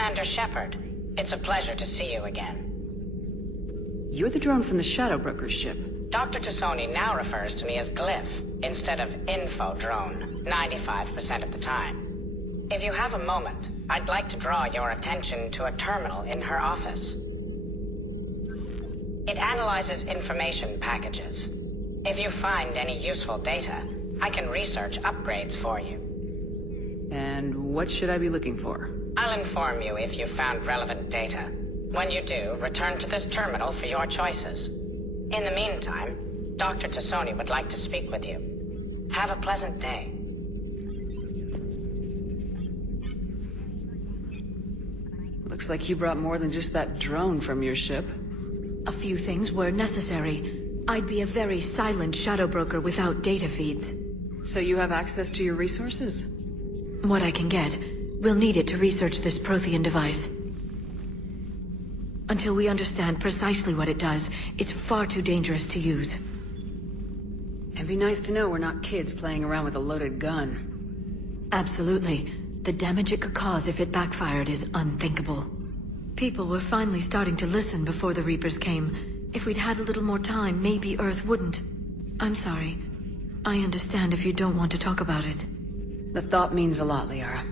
Commander Shepard, it's a pleasure to see you again. You're the drone from the Shadow Broker's ship. Dr. T'Soni now refers to me as Glyph, instead of Info Drone, 95% of the time. If you have a moment, I'd like to draw your attention to a terminal in her office. It analyzes information packages. If you find any useful data, I can research upgrades for you. And what should I be looking for? I'll inform you if you've found relevant data. When you do, return to this terminal for your choices. In the meantime, Dr. T'Soni would like to speak with you. Have a pleasant day. Looks like you brought more than just that drone from your ship. A few things were necessary. I'd be a very silent shadow broker without data feeds. So you have access to your resources? What I can get. We'll need it to research this Prothean device. Until we understand precisely what it does, it's far too dangerous to use. It'd be nice to know we're not kids playing around with a loaded gun. Absolutely. The damage it could cause if it backfired is unthinkable. People were finally starting to listen before the Reapers came. If we'd had a little more time, maybe Earth wouldn't. I'm sorry. I understand if you don't want to talk about it. The thought means a lot, Liara.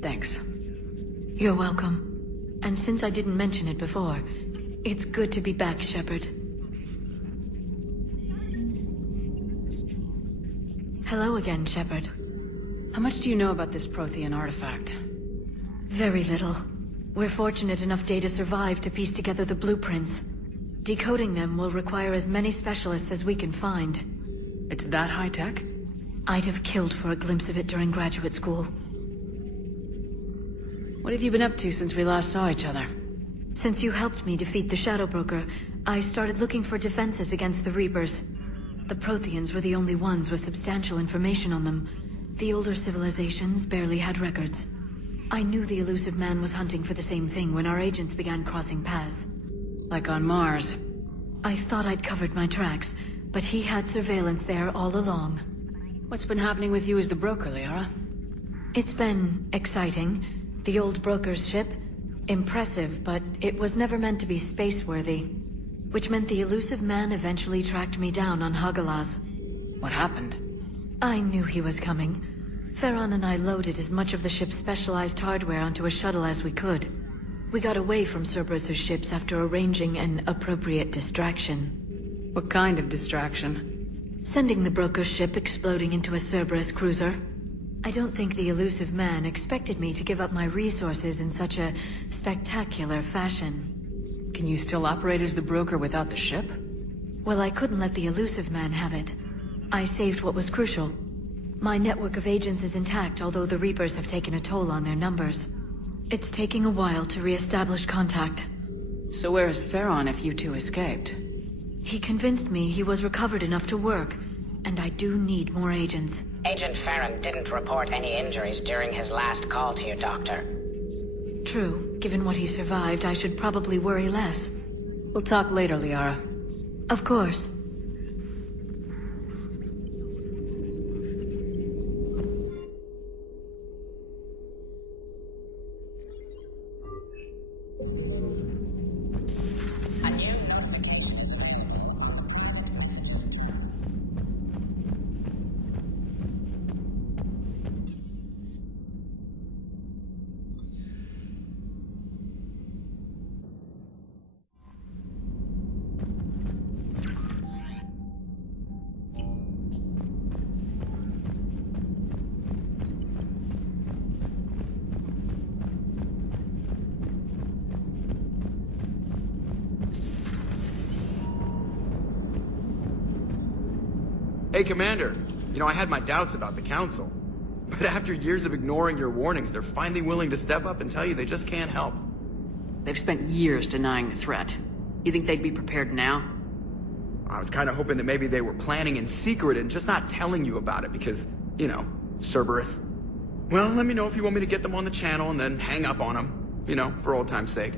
Thanks. You're welcome. And since I didn't mention it before, it's good to be back, Shepard. Hello again, Shepard. How much do you know about this Prothean artifact? Very little. We're fortunate enough Data survived to piece together the blueprints. Decoding them will require as many specialists as we can find. It's that high-tech? I'd have killed for a glimpse of it during graduate school. What have you been up to since we last saw each other? Since you helped me defeat the Shadow Broker, I started looking for defenses against the Reapers. The Protheans were the only ones with substantial information on them. The older civilizations barely had records. I knew the elusive man was hunting for the same thing when our agents began crossing paths. Like on Mars. I thought I'd covered my tracks, but he had surveillance there all along. What's been happening with you as the broker, Liara? It's been exciting. The old broker's ship? Impressive, but it was never meant to be space-worthy. Which meant the elusive man eventually tracked me down on Hagalaz. What happened? I knew he was coming. Farron and I loaded as much of the ship's specialized hardware onto a shuttle as we could. We got away from Cerberus's ships after arranging an appropriate distraction. What kind of distraction? Sending the broker's ship exploding into a Cerberus cruiser. I don't think the elusive man expected me to give up my resources in such a spectacular fashion. Can you still operate as the broker without the ship? Well, I couldn't let the elusive man have it. I saved what was crucial. My network of agents is intact, although the Reapers have taken a toll on their numbers. It's taking a while to re-establish contact. So where is Farron if you two escaped? He convinced me he was recovered enough to work, and I do need more agents. Agent Farron didn't report any injuries during his last call to you, Doctor. True. Given what he survived, I should probably worry less. We'll talk later, Liara. Of course. Hey, Commander. You know, I had my doubts about the Council. But after years of ignoring your warnings, they're finally willing to step up and tell you they just can't help. They've spent years denying the threat. You think they'd be prepared now? I was kind of hoping that maybe they were planning in secret and just not telling you about it because, you know, Cerberus. Well, let me know if you want me to get them on the channel and then hang up on them. You know, for old time's sake.